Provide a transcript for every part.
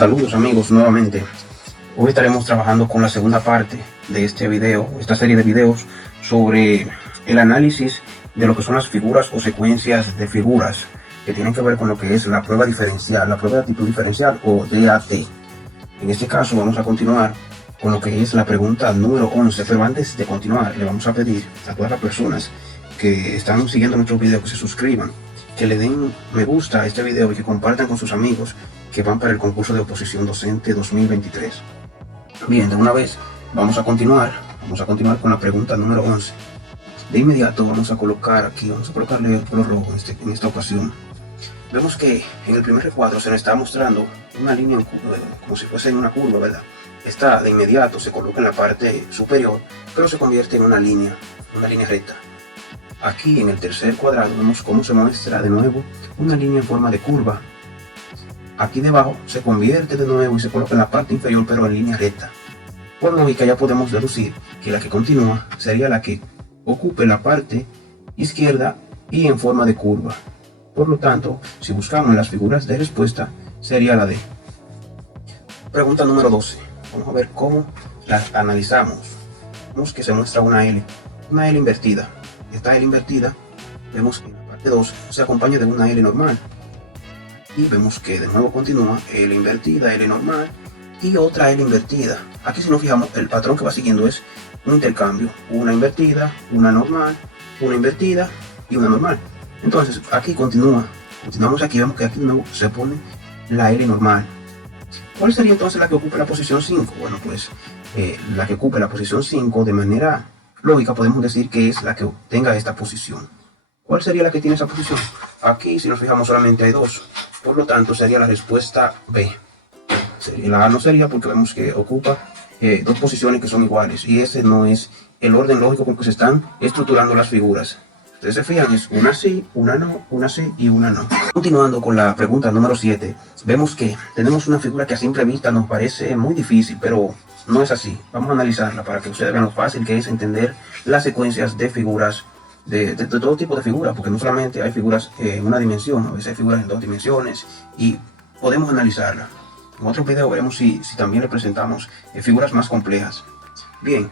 Saludos amigos nuevamente. Hoy estaremos trabajando con la segunda parte de este video, esta serie de videos sobre el análisis de lo que son las figuras o secuencias de figuras que tienen que ver con lo que es la prueba diferencial, la prueba de actitud diferencial o DAT. En este caso vamos a continuar con lo que es la pregunta número 11, pero antes de continuar le vamos a pedir a todas las personas que están siguiendo nuestros videos que se suscriban, que le den me gusta a este video y que compartan con sus amigos que van para el concurso de oposición docente 2023. Bien, de una vez vamos a continuar con la pregunta número 11. De inmediato vamos a colocarle el color rojo en esta ocasión. Vemos que en el primer recuadro se nos está mostrando una línea como si fuese en una curva, ¿verdad? Esta de inmediato se coloca en la parte superior, pero se convierte en una línea recta. Aquí en el tercer cuadrado vemos cómo se muestra de nuevo una línea en forma de curva. Aquí debajo se convierte de nuevo y se coloca en la parte inferior, pero en línea recta. Por lógica ya podemos deducir que la que continúa sería la que ocupe la parte izquierda y en forma de curva. Por lo tanto, si buscamos las figuras de respuesta, sería la D. Pregunta número 12. Vamos a ver cómo las analizamos. Vemos que se muestra una L invertida. Esta L invertida, vemos que en la parte 2 se acompaña de una L normal. Y vemos que de nuevo continúa L invertida, L normal y otra L invertida. Aquí si nos fijamos, el patrón que va siguiendo es un intercambio. Una invertida, una normal, una invertida y una normal. Entonces aquí continuamos aquí, vemos que aquí de nuevo se pone la L normal. ¿Cuál sería entonces la que ocupe la posición 5? Bueno, pues la que ocupe la posición 5 de manera lógica podemos decir que es la que tenga esta posición. ¿Cuál sería la que tiene esa posición? Aquí si nos fijamos solamente hay dos, por lo tanto sería la respuesta B. La A no sería porque vemos que ocupa dos posiciones que son iguales y ese no es el orden lógico con que se están estructurando las figuras. Ustedes se fijan, es una sí, una no, una sí y una no. Continuando con la pregunta número 7, vemos que tenemos una figura que a simple vista nos parece muy difícil, pero no es así. Vamos a analizarla para que ustedes vean lo fácil que es entender las secuencias de figuras, de todo tipo de figuras, porque no solamente hay figuras en una dimensión, a veces hay figuras en dos dimensiones y podemos analizarla. En otro video veremos si también representamos figuras más complejas. Bien,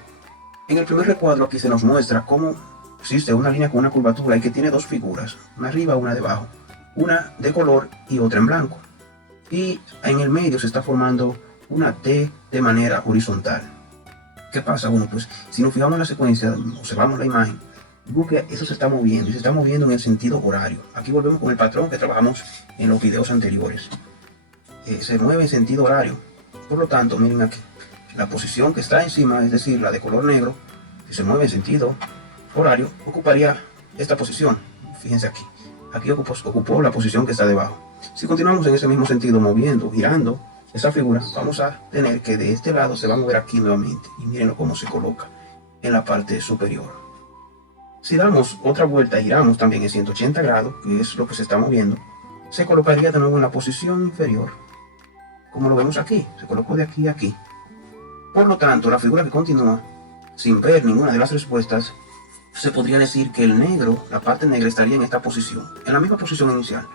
en el primer recuadro aquí se nos muestra cómo existe una línea con una curvatura y que tiene dos figuras, una arriba, una debajo, una de color y otra en blanco. Y en el medio se está formando una T de manera horizontal. ¿Qué pasa? Bueno, pues si nos fijamos en la secuencia, observamos la imagen, vemos que eso se está moviendo y se está moviendo en el sentido horario. Aquí volvemos con el patrón que trabajamos en los videos anteriores. Se mueve en sentido horario. Por lo tanto, miren aquí, la posición que está encima, es decir, la de color negro, que se mueve en sentido horario, ocuparía esta posición. Fíjense aquí. Aquí ocupó la posición que está debajo. Si continuamos en ese mismo sentido, moviendo, girando esa figura, vamos a tener que de este lado se va a mover aquí nuevamente. Y miren cómo se coloca en la parte superior. Si damos otra vuelta, giramos también en 180 grados, que es lo que se está moviendo, se colocaría de nuevo en la posición inferior. Como lo vemos aquí, se colocó de aquí a aquí. Por lo tanto, la figura que continúa, sin ver ninguna de las respuestas, se podría decir que el negro, la parte negra, estaría en esta posición, en la misma posición inicial.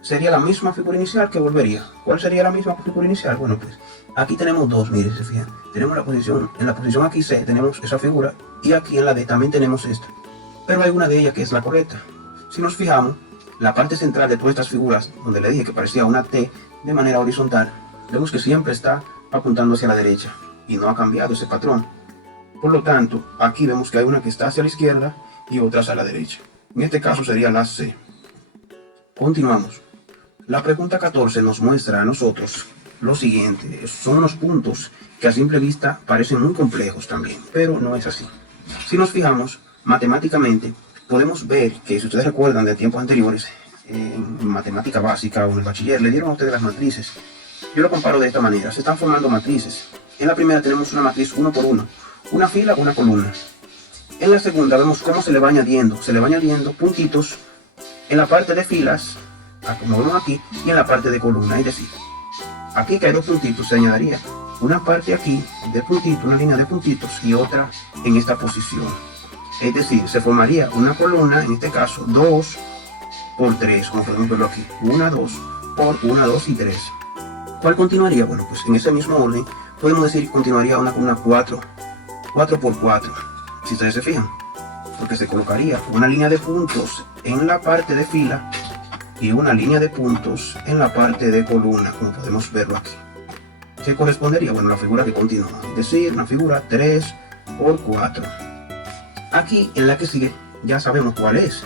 Sería la misma figura inicial que volvería. ¿Cuál sería la misma figura inicial? Bueno, pues aquí tenemos dos, miren, se fijan. Tenemos en la posición aquí C tenemos esa figura y aquí en la D también tenemos esta. Pero hay una de ellas que es la correcta. Si nos fijamos, la parte central de todas estas figuras, donde le dije que parecía una T de manera horizontal, vemos que siempre está apuntando hacia la derecha y no ha cambiado ese patrón. Por lo tanto, aquí vemos que hay una que está hacia la izquierda y otra hacia la derecha. En este caso sería la C. Continuamos. La pregunta 14 nos muestra a nosotros lo siguiente. Son unos puntos que a simple vista parecen muy complejos también, pero no es así. Si nos fijamos matemáticamente, podemos ver que si ustedes recuerdan de tiempos anteriores, en matemática básica o en el bachiller, le dieron a ustedes las matrices. Yo lo comparo de esta manera. Se están formando matrices. En la primera tenemos una matriz 1 por 1, una fila, una columna. En la segunda vemos cómo se le va añadiendo puntitos en la parte de filas, como vemos aquí, y en la parte de columna. Es decir, aquí que hay dos puntitos, se añadiría una parte aquí de puntitos, una línea de puntitos y otra en esta posición. Es decir, se formaría una columna, en este caso 2 por 3, como podemos verlo aquí, 1, 2 por 1, 2 y 3. ¿Cuál continuaría? Bueno, pues en ese mismo orden podemos decir que continuaría una columna 4 por 4, si ustedes se fijan, porque se colocaría una línea de puntos en la parte de fila y una línea de puntos en la parte de columna, como podemos verlo aquí. ¿Qué correspondería? Bueno, la figura que continúa, es decir, una figura 3 por 4. Aquí en la que sigue ya sabemos cuál es.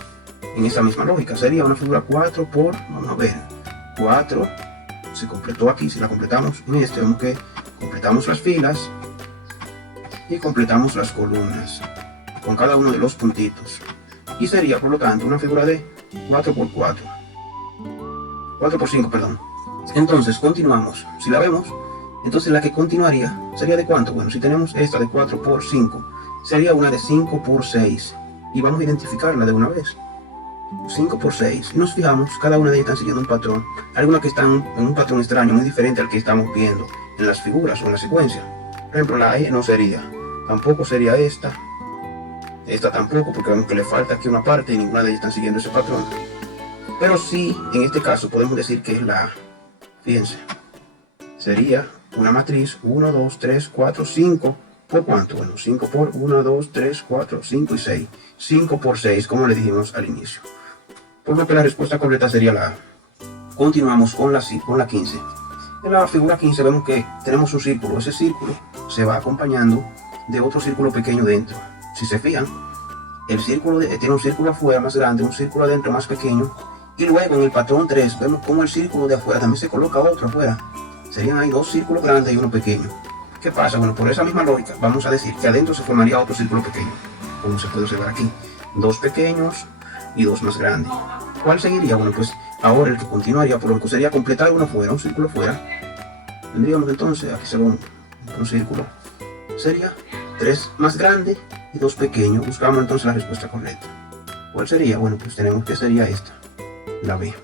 En esta misma lógica sería una figura 4 por, vamos a ver, 4, se completó aquí. Si la completamos en este, vemos que completamos las filas y completamos las columnas con cada uno de los puntitos, y sería por lo tanto una figura de 4 por 4, 4 por 5, perdón. Entonces continuamos, si la vemos, entonces la que continuaría sería de ¿cuánto? Bueno, si tenemos esta de 4 por 5, sería una de 5 por 6, y vamos a identificarla de una vez. 5 por 6, si nos fijamos, cada una de ellas está siguiendo un patrón, algunas que están en un patrón extraño, muy diferente al que estamos viendo en las figuras o en la secuencia. Por ejemplo, la E no sería, tampoco sería esta tampoco, porque vemos que le falta aquí una parte y ninguna de ellas están siguiendo ese patrón. Pero sí, en este caso podemos decir que es la A. Fíjense, sería una matriz 1, 2, 3, 4, 5, ¿por cuánto? Bueno, 5 por 1, 2, 3, 4, 5 y 6. 5 por 6, como le dijimos al inicio. Por lo que la respuesta correcta sería la A. Continuamos con la 15. En la figura 15 vemos que tenemos un círculo. Ese círculo se va acompañando de otro círculo pequeño dentro. Si se fijan, el círculo tiene un círculo afuera más grande, un círculo adentro más pequeño, y luego en el patrón 3 vemos como el círculo de afuera también se coloca otro afuera. Serían ahí dos círculos grandes y uno pequeño. ¿Qué pasa? Bueno, por esa misma lógica vamos a decir que adentro se formaría otro círculo pequeño, como se puede observar aquí, dos pequeños y dos más grandes. ¿Cuál seguiría? Bueno, pues ahora el que continuaría por lo que sería completar uno fuera, un círculo fuera. Tendríamos entonces, aquí se va un círculo, sería 3 más grande y 2 pequeños. Buscamos entonces la respuesta correcta. ¿Cuál sería? Bueno, pues tenemos que sería esta, la B.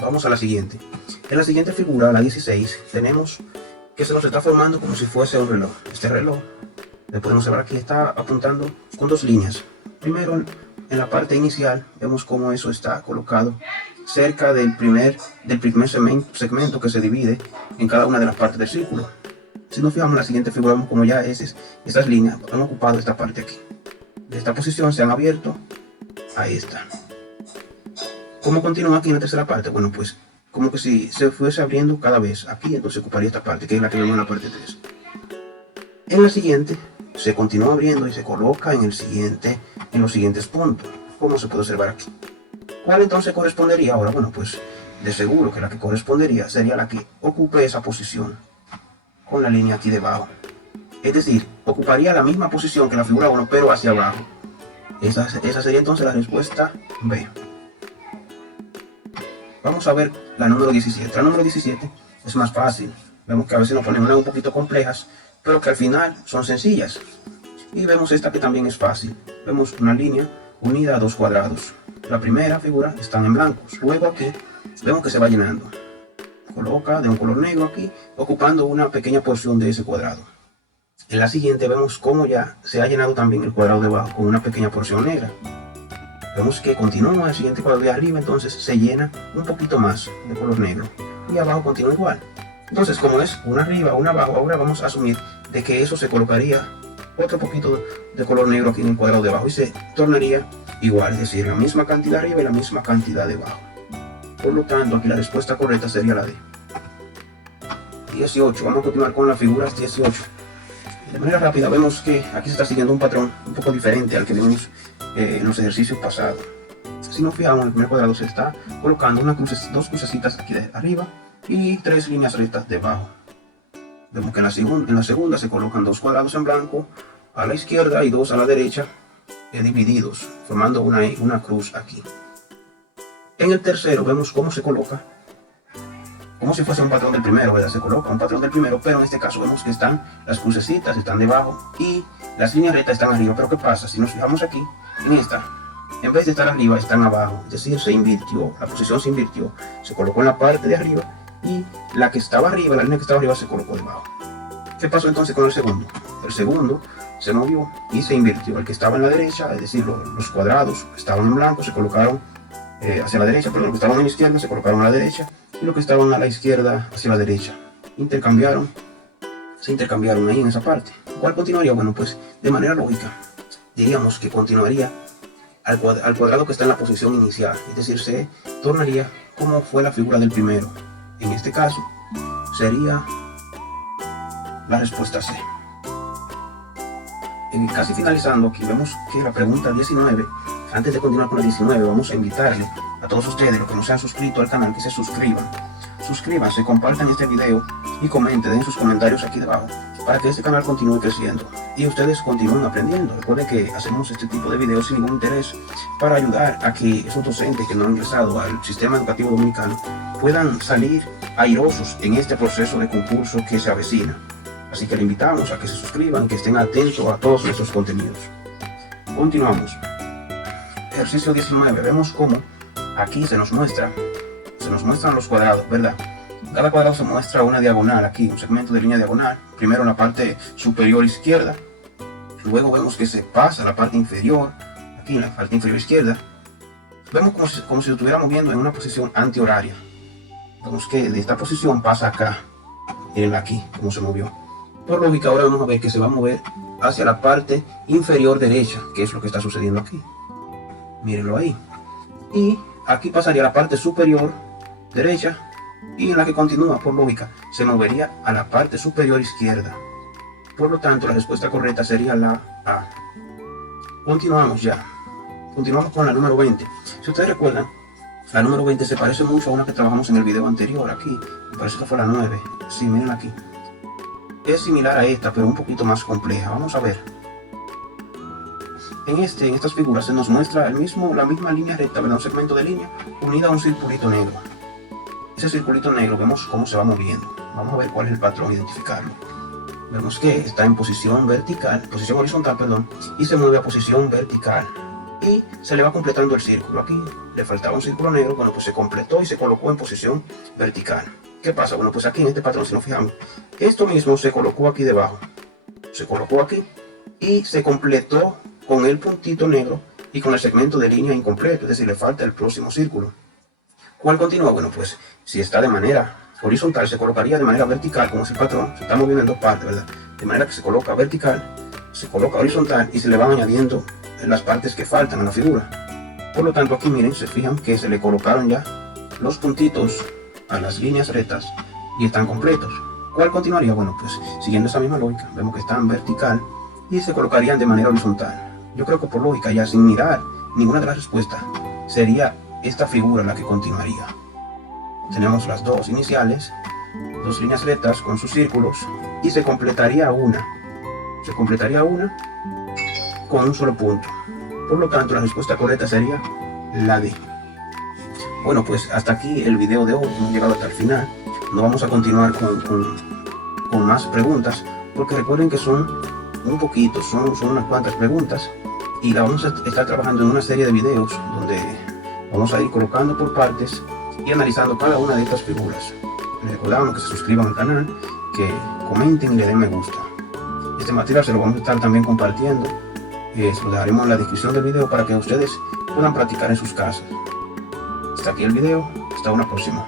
Vamos a la siguiente. En la siguiente figura, la 16, tenemos que se nos está formando como si fuese un reloj. Este reloj, le podemos observar aquí, está apuntando con dos líneas. Primero, en la parte inicial, vemos cómo eso está colocado cerca del primer segmento que se divide en cada una de las partes del círculo. Si nos fijamos en la siguiente figura, vemos como ya estas líneas han ocupado esta parte aquí. De esta posición se han abierto a esta. ¿Cómo continúa aquí en la tercera parte? Bueno, pues como que si se fuese abriendo cada vez aquí, entonces ocuparía esta parte, que es la que vemos en la parte 3. En la siguiente se continúa abriendo y se coloca en los siguientes puntos, como se puede observar aquí. ¿Cuál entonces correspondería ahora? Bueno, pues de seguro que la que correspondería sería la que ocupe esa posición con la línea aquí debajo. Es decir, ocuparía la misma posición que la figura 1, pero hacia abajo. Esa sería entonces la respuesta B. Vamos a ver la número 17. La número 17 es más fácil. Vemos que a veces nos ponen unas un poquito complejas, pero que al final son sencillas. Y vemos esta que también es fácil. Vemos una línea unida a dos cuadrados. La primera figura están en blancos. Luego aquí vemos que se va llenando. Coloca de un color negro aquí, ocupando una pequeña porción de ese cuadrado. En la siguiente vemos cómo ya se ha llenado también el cuadrado de abajo con una pequeña porción negra. Vemos que continúa el siguiente cuadrado de arriba, entonces se llena un poquito más de color negro. Y abajo continúa igual. Entonces, como es una arriba, una abajo, ahora vamos a asumir de que eso se colocaría otro poquito de color negro aquí en el cuadrado de abajo y se tornaría igual, es decir, la misma cantidad arriba y la misma cantidad de abajo. Por lo tanto, aquí la respuesta correcta sería la D. 18. Vamos a continuar con las figuras 18. De manera rápida vemos que aquí se está siguiendo un patrón un poco diferente al que vimos en los ejercicios pasados. Si nos fijamos, en el primer cuadrado se está colocando dos crucecitas aquí de arriba y 3 líneas rectas debajo. Vemos que en la segunda se colocan 2 cuadrados en blanco a la izquierda y 2 a la derecha, divididos, formando una cruz aquí. En el tercero vemos cómo se coloca, como si fuese un patrón del primero, ¿verdad? Se coloca un patrón del primero, pero en este caso vemos que las crucecitas están debajo y las líneas rectas están arriba. Pero ¿qué pasa? Si nos fijamos aquí, en esta, en vez de estar arriba, están abajo. Es decir, se invirtió, la posición se invirtió. Se colocó en la parte de arriba y la que estaba arriba, la línea que estaba arriba, se colocó debajo. ¿Qué pasó entonces con el segundo? El segundo se movió y se invirtió. El que estaba en la derecha, es decir, los cuadrados que estaban en blanco, se colocaron hacia la derecha, perdón, lo que estaban a la izquierda se colocaron a la derecha y lo que estaban a la izquierda hacia la derecha. Se intercambiaron ahí en esa parte. ¿Cuál continuaría? Bueno, pues de manera lógica, diríamos que continuaría al cuadrado que está en la posición inicial, es decir, se tornaría como fue la figura del primero. En este caso, sería la respuesta C. Casi finalizando, aquí vemos que la pregunta 19, antes de continuar con la 19, vamos a invitarle a todos ustedes, los que no se han suscrito al canal, que se suscriban. Suscríbanse, compartan este video y comenten, den sus comentarios aquí debajo para que este canal continúe creciendo y ustedes continúen aprendiendo. Recuerden que hacemos este tipo de videos sin ningún interés para ayudar a que esos docentes que no han ingresado al sistema educativo dominicano puedan salir airosos en este proceso de concurso que se avecina. Así que le invitamos a que se suscriban, que estén atentos a todos nuestros contenidos. Continuamos. Ejercicio 19. Vemos cómo aquí se nos muestran los cuadrados, ¿verdad? Cada cuadrado se muestra una diagonal aquí, un segmento de línea diagonal. Primero en la parte superior izquierda. Luego vemos que se pasa a la parte inferior, aquí en la parte inferior izquierda. Vemos como si lo estuviéramos viendo en una posición antihoraria. Vemos que de esta posición pasa acá. Miren aquí cómo se movió. Por lógica, ahora vamos a ver que se va a mover hacia la parte inferior derecha, que es lo que está sucediendo aquí. Mírenlo ahí. Y aquí pasaría a la parte superior derecha y en la que continúa, por lógica, se movería a la parte superior izquierda. Por lo tanto, la respuesta correcta sería la A. Continuamos ya. Continuamos con la número 20. Si ustedes recuerdan, la número 20 se parece mucho a una que trabajamos en el video anterior aquí. Me parece que fue la 9. Sí, miren aquí. Es similar a esta, pero un poquito más compleja. Vamos a ver. En estas figuras se nos muestra la misma línea recta, ¿verdad? Un segmento de línea unida a un circulito negro. Ese circulito negro vemos cómo se va moviendo. Vamos a ver cuál es el patrón, identificarlo. Vemos que está en posición horizontal, perdón, y se mueve a posición vertical. Y se le va completando el círculo. Aquí le faltaba un círculo negro, bueno, pues se completó y se colocó en posición vertical. ¿Qué pasa? Bueno, pues aquí en este patrón, si nos fijamos, esto mismo se colocó aquí debajo. Se colocó aquí y se completó con el puntito negro y con el segmento de línea incompleto, es decir, le falta el próximo círculo. ¿Cuál continúa? Bueno, pues si está de manera horizontal, se colocaría de manera vertical, como es el patrón, se está moviendo en dos partes, ¿verdad? De manera que se coloca vertical, se coloca horizontal y se le van añadiendo las partes que faltan a la figura. Por lo tanto, aquí miren, se fijan que se le colocaron ya los puntitos a las líneas rectas y están completos. ¿Cuál continuaría? Bueno, pues siguiendo esa misma lógica, vemos que están vertical y se colocarían de manera horizontal. Yo creo que por lógica, ya sin mirar ninguna de las respuestas, sería esta figura la que continuaría. Tenemos las dos iniciales, dos líneas rectas con sus círculos y se completaría una con un solo punto. Por lo tanto, la respuesta correcta sería la D. Bueno, pues hasta aquí el video de hoy. Hemos llegado hasta el final. No vamos a continuar con más preguntas, porque recuerden que son unas cuantas preguntas y la vamos a estar trabajando en una serie de videos donde vamos a ir colocando por partes y analizando cada una de estas figuras. Les recordamos que se suscriban al canal, que comenten y le den me gusta. Este material se lo vamos a estar también compartiendo. Se lo dejaremos en la descripción del video para que ustedes puedan practicar en sus casas. Hasta aquí el video, hasta una próxima.